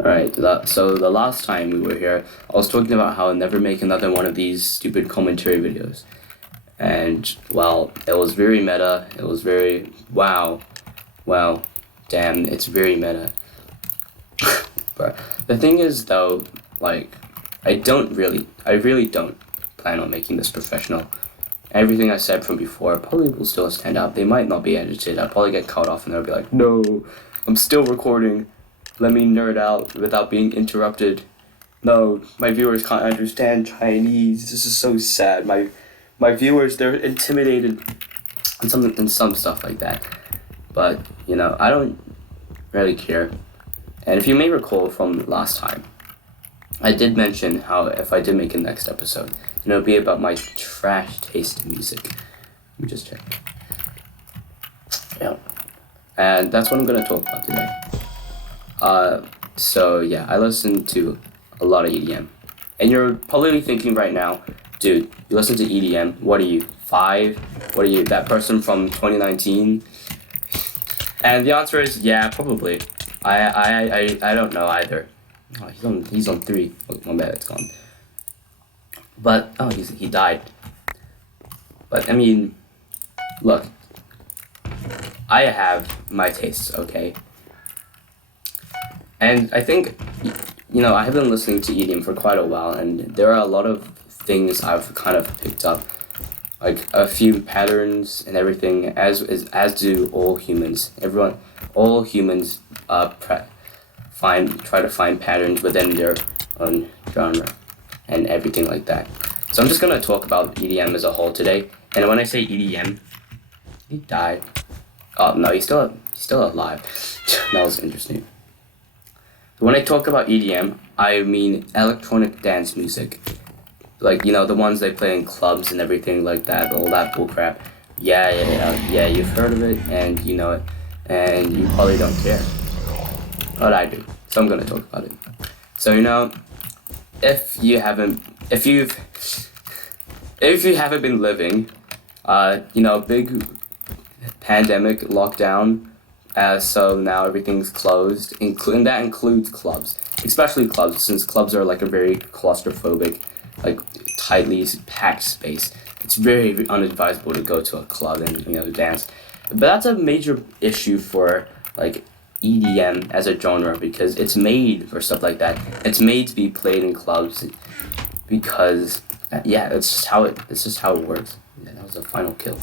Alright, so the last time we were here, I was talking about how I'll never make another one of these stupid commentary videos. And, well, it was very meta, it was very, wow, damn, it's very meta. But the thing is, though, like, I really don't plan on making this professional. Everything I said from before probably will still stand out. They might not be edited, I'll probably get cut off and they'll be like, no, I'm still recording. Let me nerd out without being interrupted. No, my viewers can't understand Chinese. This is so sad. My viewers, they're intimidated and some stuff like that. But, I don't really care. And if you may recall from last time, I did mention how if I did make a next episode, then it would be about my trash taste in music. Let me just check. Yeah. And that's what I'm going to talk about today. So yeah, I listen to a lot of EDM. And you're probably thinking right now, dude, you listen to EDM, what are you, 5? What are you, that person from 2019? And the answer is, yeah, probably. I don't know either. Oh, he's on 3. Oh, my bad, it's gone. But, he died. But, I mean, look, I have my tastes, okay? And I think, I have been listening to EDM for quite a while, and there are a lot of things I've kind of picked up, like a few patterns and everything, as do all humans. All humans try to find patterns within their own genre and everything like that. So I'm just gonna talk about EDM as a whole today. And when I say EDM, he died. Oh no, he's still alive. That was interesting. When I talk about EDM, I mean electronic dance music. Like, the ones they play in clubs and everything like that, all that bullcrap. Yeah, you've heard of it, and you know it, and you probably don't care. But I do, so I'm gonna talk about it. So, if you haven't been living, big pandemic lockdown, so now everything's closed, and that includes clubs, especially clubs, since clubs are like a very claustrophobic, like tightly packed space. It's very unadvisable to go to a club and dance. But that's a major issue for like EDM as a genre, because it's made for stuff like that. It's made to be played in clubs because it's just how it works. Yeah, that was a final kill.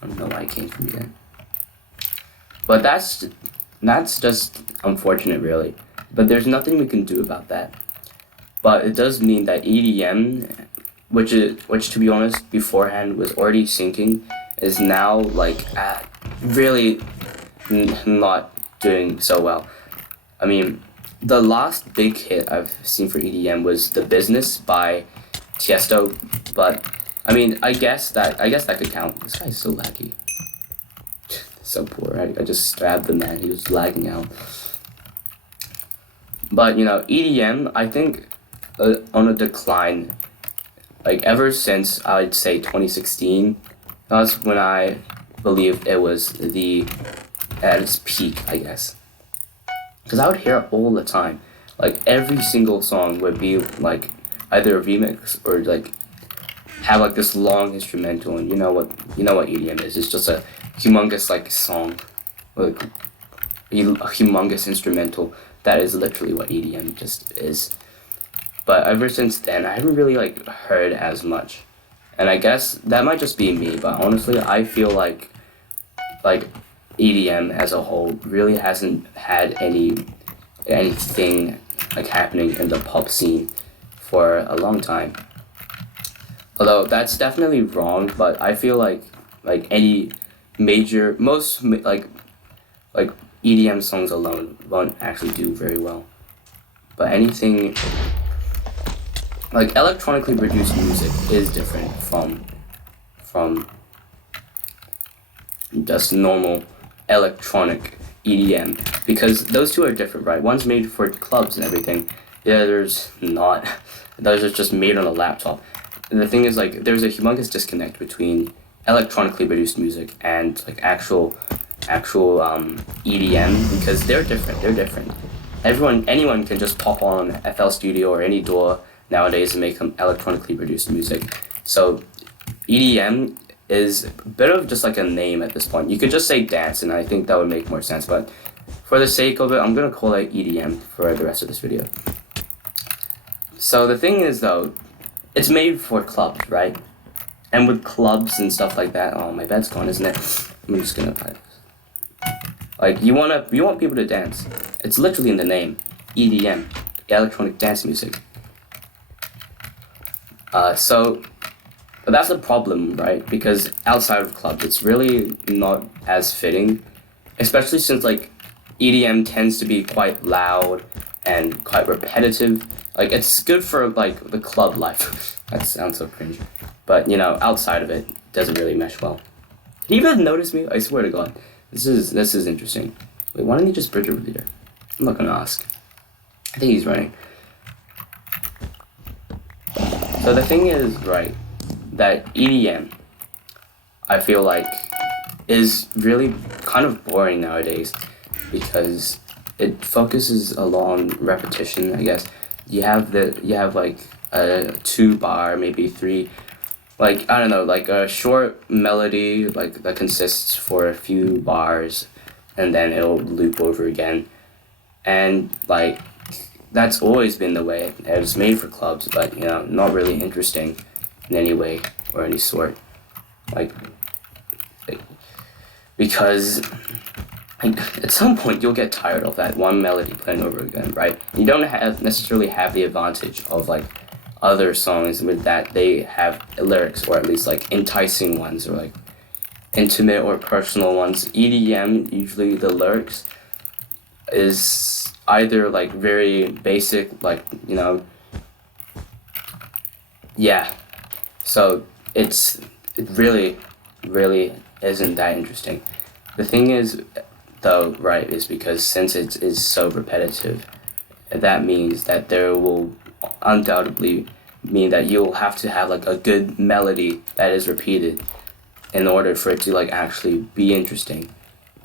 I don't know why it came from me then. But that's just unfortunate, really. But there's nothing we can do about that. But it does mean that EDM, which to be honest beforehand was already sinking, is now like really not doing so well. I mean, the last big hit I've seen for EDM was The Business by Tiesto, but I mean, I guess that could count. This guy's so laggy. So poor. I just stabbed the man. He was lagging out. But EDM, I think, on a decline. Like ever since I'd say 2016, that's when I believe it was at its peak, I guess. Because I would hear it all the time. Like every single song would be like either a remix or like have like this long instrumental, and you know what EDM is. It's just a humongous like song, like a humongous instrumental. That is literally what EDM just is. But ever since then, I haven't really like heard as much, and I guess that might just be me. But honestly, I feel like EDM as a whole really hasn't had anything like happening in the pop scene for a long time. Although that's definitely wrong, but I feel like any most EDM songs alone won't actually do very well. But anything like electronically produced music is different from just normal electronic EDM, because those two are different, right? One's made for clubs and everything. The other's not. Those are just made on a laptop. And the thing is, like, there's a humongous disconnect between electronically produced music and like actual EDM, because they're different. anyone can just pop on FL Studio or any DAW nowadays and make electronically produced music. So EDM is a bit of just like a name at this point. You could just say dance, and I think that would make more sense. But for the sake of it, I'm gonna call it EDM for the rest of this video. So the thing is though, it's made for clubs, right? And with clubs and stuff like that, oh, my bed's gone, isn't it? I'm just gonna play this. Like, you want people to dance. It's literally in the name, EDM, electronic dance music. But that's the problem, right? Because outside of clubs, it's really not as fitting, especially since like EDM tends to be quite loud and quite repetitive. Like, it's good for like the club life. That sounds so cringe. But you know, outside of it, doesn't really mesh well. Did you even notice me? I swear to God, this is interesting. Wait, why don't you just bridge over there? I'm not gonna ask. I think he's running. So the thing is, right, that EDM, I feel like, is really kind of boring nowadays because it focuses a lot on repetition, I guess. You have like a 2-bar, maybe 3, like, I don't know, like a short melody like that consists for a few bars and then it'll loop over again. And like, that's always been the way. It was made for clubs, but you know, not really interesting in any way or any sort. Like because like, at some point you'll get tired of that one melody playing over again, right? You don't necessarily have the advantage of like other songs with that they have lyrics, or at least like enticing ones or like intimate or personal ones. EDM, usually the lyrics is either like very basic, like, you know, yeah. So it really isn't that interesting. The thing is though, right, is because since it is so repetitive, that means that there will undoubtedly mean that you'll have to have like a good melody that is repeated in order for it to like actually be interesting.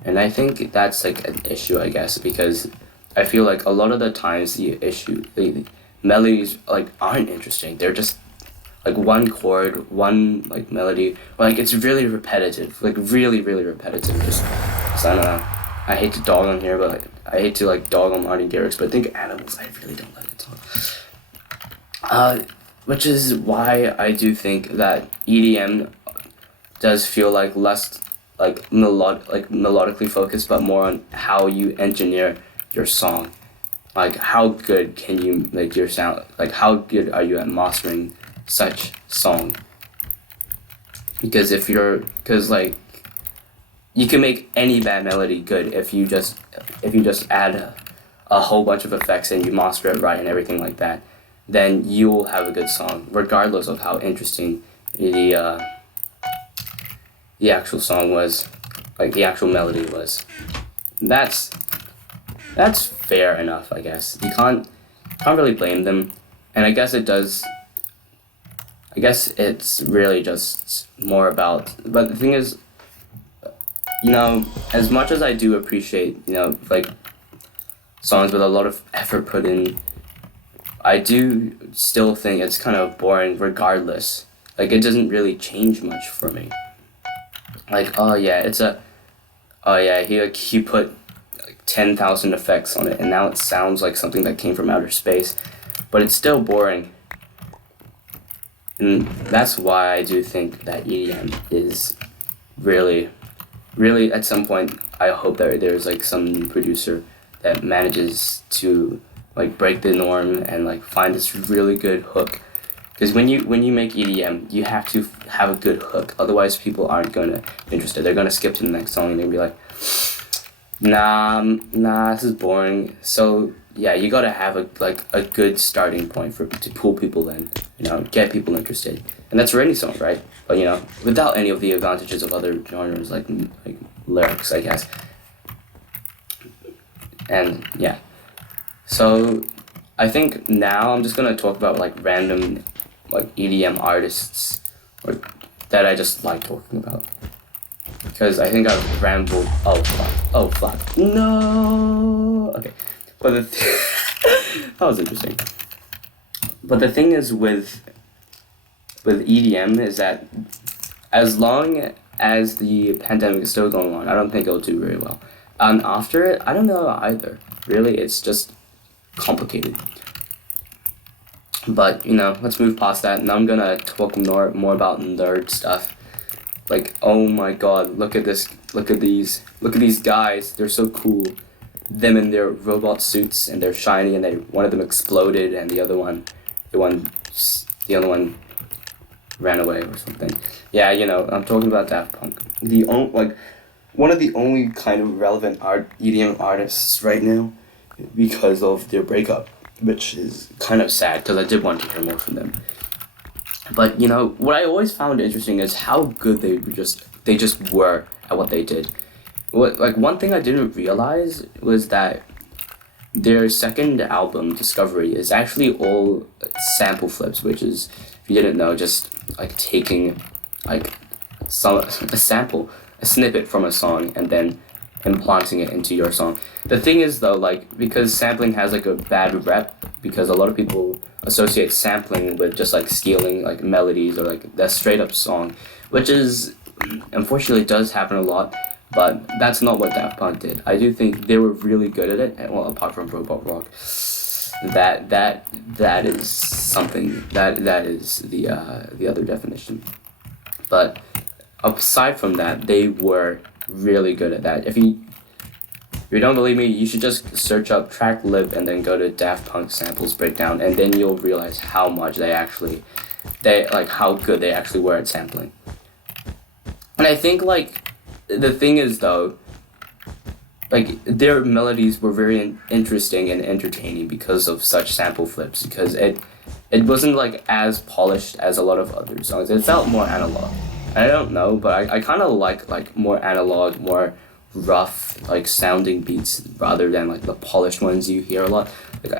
And I think that's like an issue, I guess, because I feel like a lot of the times the melodies like aren't interesting. They're just like one chord, one like melody, or like it's really repetitive, like really repetitive. Just so I don't know. I hate to dog on here, but like, I hate to like dog on Martin Garrix, but I think Animals, I really don't like it. Which is why I do think that EDM does feel like less like melodically focused, but more on how you engineer your song. Like, how good can you make your sound? Like, how good are you at mastering such song? Because like, you can make any bad melody good if you just add a whole bunch of effects and you master it right and everything like that. Then you will have a good song, regardless of how interesting the actual song was, like the actual melody was. That's fair enough, I guess. You can't really blame them, and I guess it does. I guess it's really just more about. But the thing is, you know, as much as I do appreciate, you know, like songs with a lot of effort put in, I do still think it's kind of boring regardless. Like, it doesn't really change much for me. Like, oh yeah, he put like 10,000 effects on it and now it sounds like something that came from outer space, but it's still boring. And that's why I do think that EDM is really at some point, I hope that there's like some producer that manages to like break the norm and like find this really good hook. Because when you make EDM, you have to have a good hook. Otherwise, people aren't gonna be interested. They're gonna skip to the next song and they'll be like, nah, this is boring. So yeah, you gotta have a good starting point to pull people in. You know, get people interested. And that's for any song, right? But you know, without any of the advantages of other genres like lyrics, I guess. And yeah. So I think now I'm just gonna talk about like random like EDM artists or that I just like talking about. Because I think I've rambled. Oh fuck. No. Okay. But that was interesting. But the thing is with EDM is that as long as the pandemic is still going on, I don't think it'll do very well. And after it, I don't know either. Really, it's just complicated. But let's move past that. Now I'm gonna talk more about nerd stuff. Like, oh my God, look at this! Look at these guys. They're so cool. Them in their robot suits, and they're shiny, and one of them exploded, and the other one ran away or something. Yeah, I'm talking about Daft Punk. One of the only kind of relevant EDM artists right now, because of their breakup, which is kind of sad because I did want to hear more from them. But what I always found interesting is how good they just were at what they did. One thing I didn't realize was that their second album, Discovery, is actually all sample flips, which is, if you didn't know, just taking a snippet from a song and then implanting it into your song. The thing is though, because sampling has a bad rep, because a lot of people associate sampling with just stealing melodies or the straight up song, which is unfortunately does happen a lot. But that's not what Daft Punk did. I do think they were really good at it. Well, apart from robot rock, that is something that is the other definition. But aside from that, they were really good at that. If you don't believe me, you should just search up track lib and then go to Daft Punk samples breakdown, and then you'll realize how much how good they actually were at sampling. And I think the thing is though, their melodies were very interesting and entertaining because of such sample flips, because it wasn't as polished as a lot of other songs. It felt more analog. I don't know, but I kind of like more analog, more rough sounding beats rather than the polished ones you hear a lot.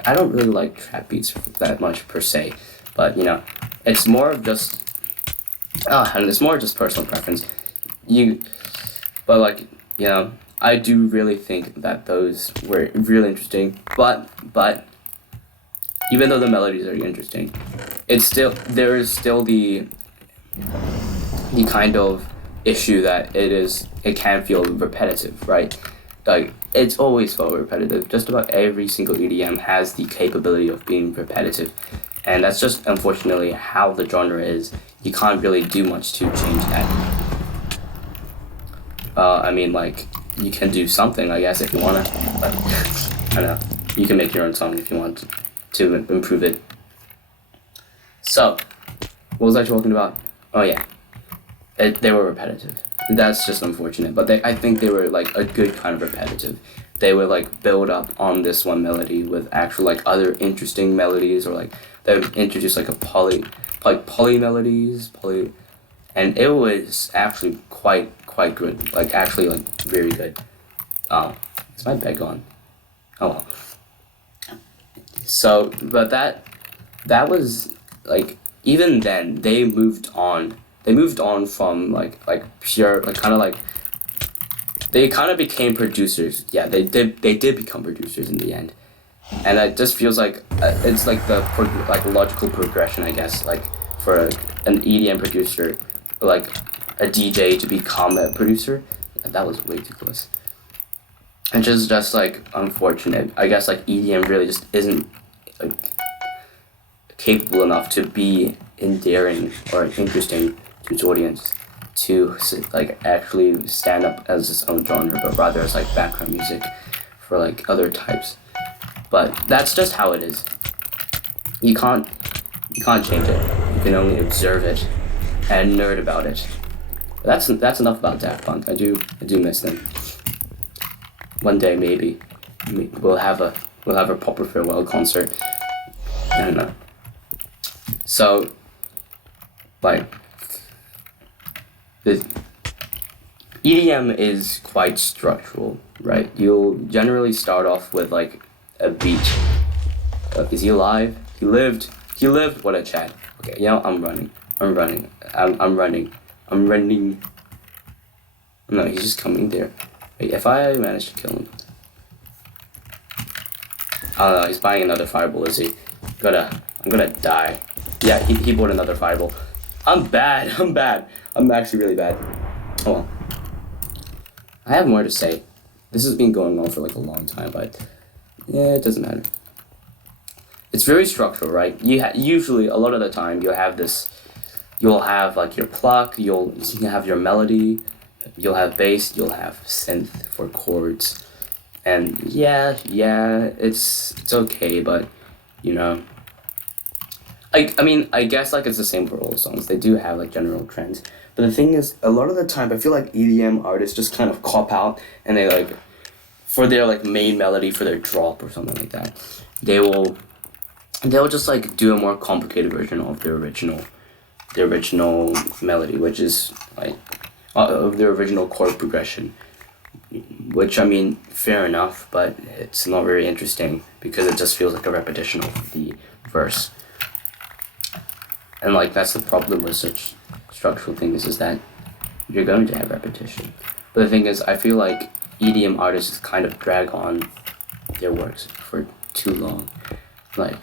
I don't really like trap beats that much per se, but it's more of just and it's more just personal preference. But I do really think that those were really interesting. But even though the melodies are interesting, there is still the kind of issue that it can feel repetitive, right? It's always felt repetitive. Just about every single EDM has the capability of being repetitive, and that's just unfortunately how the genre is. You can't really do much to change that. You can do something, I guess, if you wanna, but I don't know. You can make your own song if you want to improve it. So, what was I talking about? Oh yeah, they were repetitive. That's just unfortunate, but I think they were a good kind of repetitive. They would build up on this one melody with actual other interesting melodies, or they would introduce poly melodies, and it was actually quite good, very good. Is my bed gone? Oh well. So, but that was even then they moved on. They moved on from pure they kind of became producers. Yeah, they did become producers in the end, and it just feels it's the logical progression, I guess, for an EDM producer, a DJ to become a producer. That was way too close. And just unfortunate. I guess EDM really just isn't capable enough to be endearing or interesting to its audience, to actually stand up as its own genre, but rather as background music for other types. But that's just how it is. You can't change it. You can only observe it and nerd about it. But that's enough about Daft Punk. I do miss them. One day maybe we'll have a proper farewell concert. I don't know. So the EDM is quite structural, right? You'll generally start off with a beat. Is he alive? He lived. What a chat. Okay, I'm running. No, he's just coming there. Wait, if I manage to kill him. I don't know, he's buying another fireball, is he? I'm gonna die. Yeah, he bought another fireball. I'm bad, I'm bad. I'm actually really bad. Oh well. I have more to say. This has been going on for like a long time, but yeah, it doesn't matter. It's very structural, right? Usually, a lot of the time, you'll have like your pluck, you'll have your melody, you'll have bass, you'll have synth for chords, and yeah, it's okay, but you know, I mean, I guess like it's the same for all songs. They do have like general trends, but the thing is, a lot of the time, I feel like EDM artists just kind of cop out, and they like, for their like main melody for their drop or something like that, they'll just like do a more complicated version of the original melody, which is like of the original chord progression, which I mean, fair enough, but it's not very interesting because it just feels like a repetition of the verse. And like that's the problem with such structural things, is that you're going to have repetition. But the thing is, I feel like EDM artists kind of drag on their works for too long, like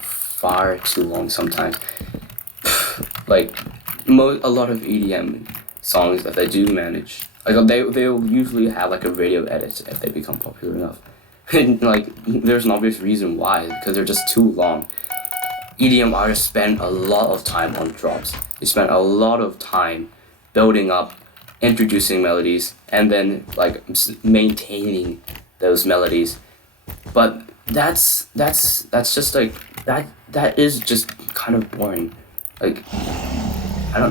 far too long sometimes. Like a lot of EDM songs that they do manage, like they'll usually have like a radio edit if they become popular enough. And like there's an obvious reason why, because they're just too long. EDM artists spend a lot of time on drops. They spend a lot of time building up, introducing melodies, and then like maintaining those melodies. But that's just like that is just kind of boring. Like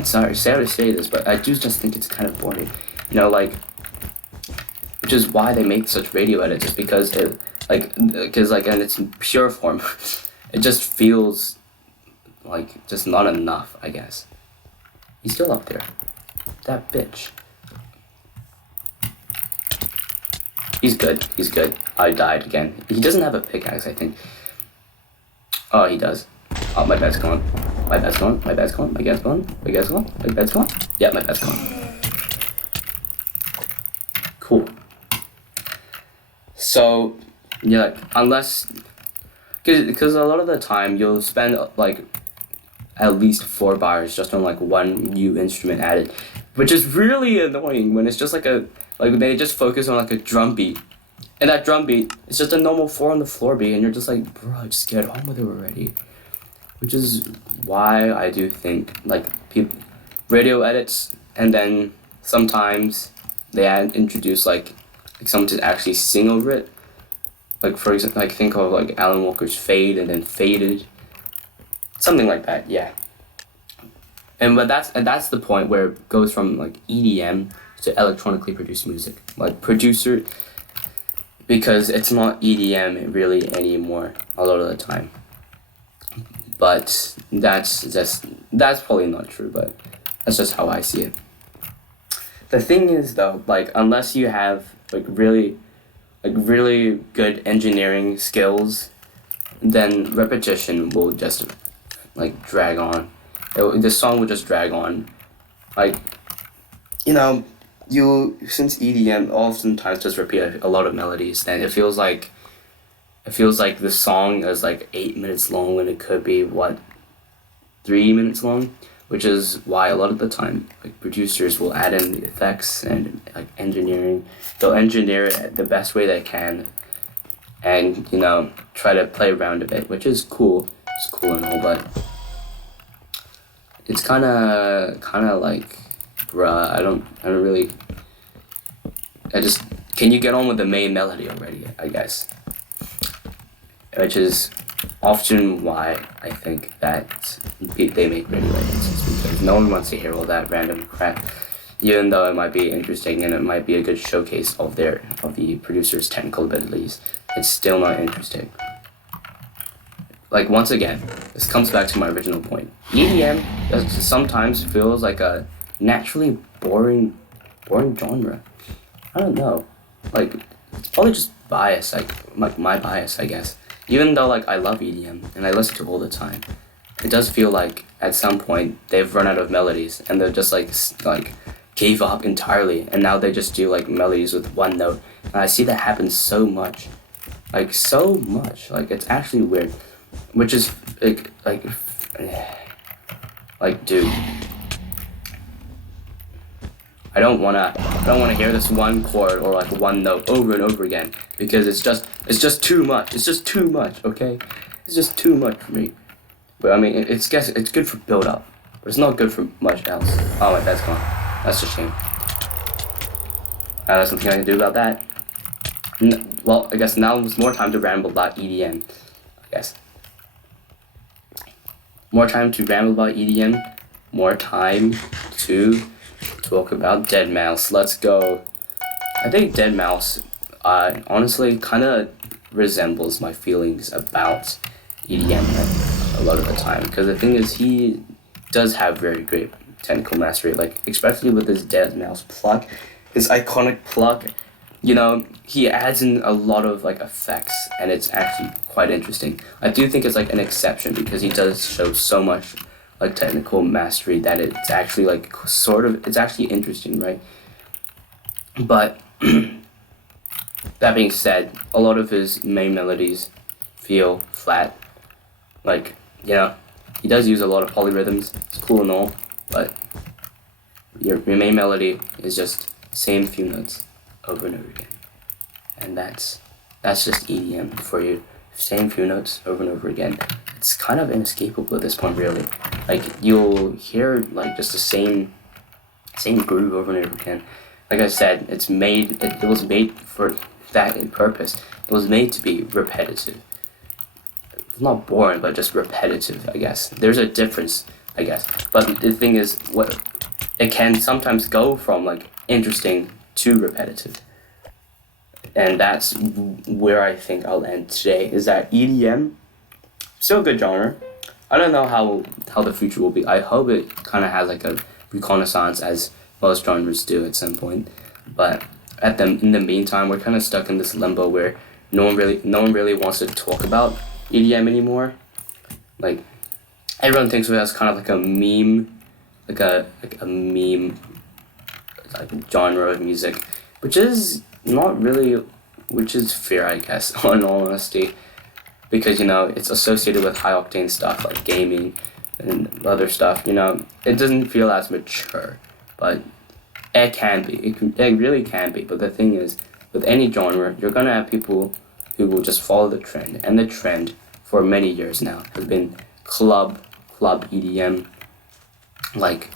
sorry to say this, but I do just think it's kind of boring. You know, like, which is why they make such radio edits, is because in its pure form, it just feels like just not enough, I guess. He's still up there. That bitch. He's good. I died again. He doesn't have a pickaxe, I think. Oh, he does. Oh, my bed's gone. My bed's gone. Yeah, my bed's gone. Cool. So, yeah, like, unless... Because a lot of the time, you'll spend, like, at least 4 bars just on, like, one new instrument added. Which is really annoying when it's just like they just focus on, like, a drum beat. And that drum beat is just a normal 4 on the floor beat, and you're just like, bro, just get on with it already. Which is why I do think, like, radio edits, and then sometimes they introduce, like someone to actually sing over it. Like, for example, like, think of, like, Alan Walker's Fade and then Faded. Something like that, yeah. But that's the point where it goes from, like, EDM to electronically produced music. Like, producer, because it's not EDM really anymore a lot of the time. But that's probably not true, but that's just how I see it. The thing is, though, like, unless you have really good engineering skills, then repetition will just like drag on. The song will just drag on. Like, you know, since EDM oftentimes just repeat a lot of melodies, then it feels like the song is like 8 minutes long when it could be 3 minutes long, which is why a lot of the time, like, producers will add in the effects and, like, engineering. They'll engineer it the best way they can, and, you know, try to play around a bit, which is cool. It's cool and all, but it's kind of like, bruh, I don't really. Can you get on with the main melody already? I guess. Which is often why I think that they make radio edits, because no one wants to hear all that random crap, even though it might be interesting and it might be a good showcase of the producer's technical abilities. It's still not interesting. Like, once again, this comes back to my original point. EDM sometimes feels like a naturally boring genre. I don't know. Like, it's probably just bias, like my bias, I guess. Even though, like, I love EDM and I listen to it all the time, it does feel like at some point they've run out of melodies and they're just like gave up entirely, and now they just do like melodies with one note. And I see that happen so much, like so much. Like it's actually weird, which is like dude, I don't wanna hear this one chord or like one note over and over again, because it's just too much. It's just too much. Okay, it's just too much for me. But I mean, it's good for build up, but it's not good for much else. Oh, my bed's gone. That's a shame. There's something I can do about that. Well, I guess now it's more time to ramble about EDM. I guess. More time to ramble about EDM. More time to talk about deadmau5. Let's go. I think deadmau5, honestly, kind of resembles my feelings about EDM a lot of the time. Because the thing is, he does have very great technical mastery, like especially with his deadmau5 pluck, his iconic pluck. You know, he adds in a lot of like effects, and it's actually quite interesting. I do think it's like an exception because he does show so much like technical mastery that it's actually like it's actually interesting, right? But that being said, a lot of his main melodies feel flat. Like, you know, he does use a lot of polyrhythms. It's cool and all, but your main melody is just same few notes over and over again, and that's just EDM for you. Same few notes over and over again. It's kind of inescapable at this point, really. Like you'll hear like just the same groove over and over again. Like I said, it was made for that in purpose. It was made to be repetitive. It's not boring, but just repetitive, I guess. There's a difference, I guess. But the thing is, what it can sometimes go from like interesting to repetitive. And that's where I think I'll end today, is that EDM, still a good genre. I don't know how the future will be. I hope it kind of has like a reconnaissance as most genres do at some point. But in the meantime, we're kind of stuck in this limbo where no one really wants to talk about EDM anymore. Like everyone thinks of it as kind of like a meme, like a meme like genre of music, which is fair, I guess, in all honesty, because you know it's associated with high octane stuff like gaming and other stuff. You know, it doesn't feel as mature, but it can be. It really can be. But the thing is, with any genre, you're gonna have people who will just follow the trend, and the trend for many years now has been club EDM, like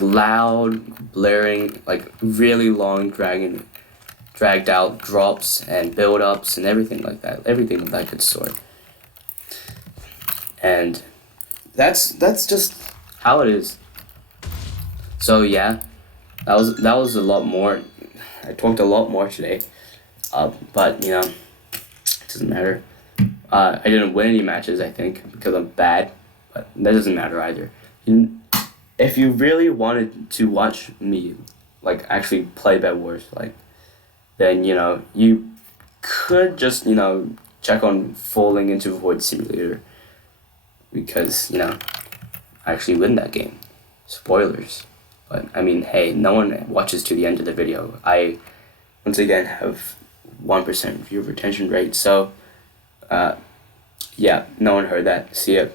loud, blaring, like really long, dragged out drops and build-ups and everything like that. Everything of that good sort. And that's just how it is. So yeah, that was a lot more. I talked a lot more today, but you know, it doesn't matter. I didn't win any matches, I think, because I'm bad, but that doesn't matter either. If you really wanted to watch me, like, actually play bedwars, like, then, you know, you could just, you know, check on Falling into Void Simulator, because, you know, I actually win that game. Spoilers. But, I mean, hey, no one watches to the end of the video. I, once again, have 1% viewer retention rate, so, yeah, no one heard that. See ya.